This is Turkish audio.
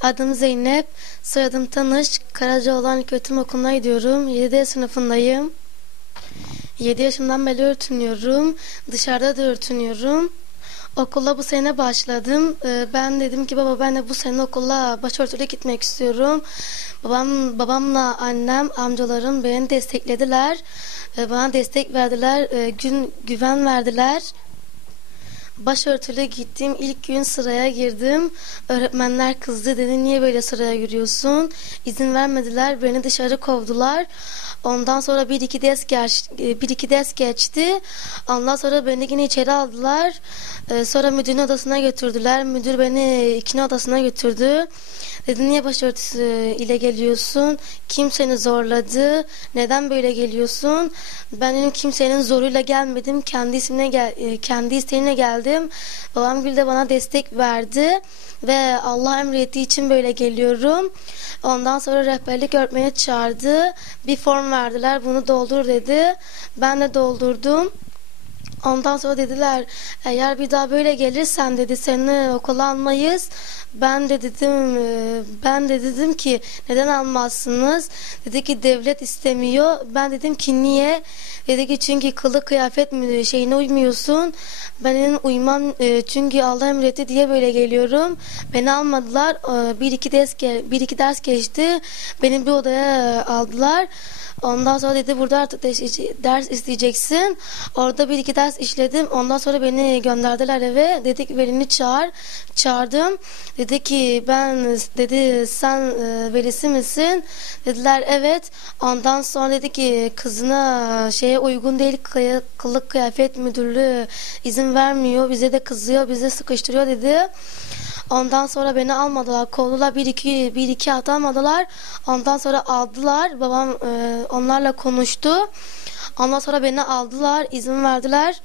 Adım Zeynep, soyadım Tanış. Karacaoğlan İlköğretim Okulu'na gidiyorum. 7D sınıfındayım. 7 yaşımdan beri örtünüyorum. Dışarıda da örtünüyorum. Okula bu sene başladım. Ben dedim ki baba ben de bu sene okula başörtülü gitmek istiyorum. Babamla annem, amcalarım beni desteklediler. Bana destek verdiler, güven verdiler. Başörtülü gittim. İlk gün sıraya girdim. Öğretmenler kızdı. Dedi niye böyle sıraya giriyorsun? İzin vermediler. Beni dışarı kovdular. Ondan sonra bir iki ders geçti. Ondan sonra beni yine içeri aldılar. Sonra müdürün odasına götürdüler. Müdür beni ikna odasına götürdü. Dedi niye başörtüsü ile geliyorsun? Kim seni zorladı? Neden böyle geliyorsun? Ben dedim kimsenin zoruyla gelmedim. Kendi isteğimle geldim. Babam Gül de bana destek verdi ve Allah emrettiği için böyle geliyorum. Ondan sonra rehberlik öğretmeni çağırdı. Bir form verdiler. Bunu doldur dedi. Ben de doldurdum. Ondan sonra dediler eğer bir daha böyle gelirsen dedi seni okula almayız. Ben de dedim ki neden almazsınız? Dedi ki devlet istemiyor. Ben dedim ki niye? Dedi ki çünkü kılık kıyafet şeyine uymuyorsun. Ben dedim uymam çünkü Allah emretti diye böyle geliyorum. Beni almadılar. Bir iki ders geçti. Beni bir odaya aldılar. Ondan sonra dedi burada artık ders isteyeceksin. Orada bir iki ders işledim. Ondan sonra beni gönderdiler eve. Dedi ki velini çağır. Çağırdım. Dedi ki dedi sen velisi misin? Dediler evet. Ondan sonra dedi ki kızına şeye uygun değil kılık kıyafet müdürlüğü izin vermiyor. Bize de kızıyor. Bize sıkıştırıyor dedi. Ondan sonra beni almadılar. Kovdular. Bir iki hafta almadılar. Ondan sonra aldılar. Babam onlarla konuştu. Ondan sonra beni aldılar. İzin verdiler.